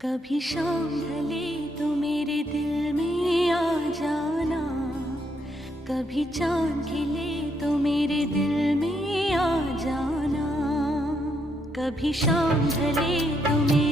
कभी शाम ढले तो मेरे दिल में आ जाना, कभी चांद खिले तो मेरे दिल में आ जाना, कभी शाम ढले तो मेरे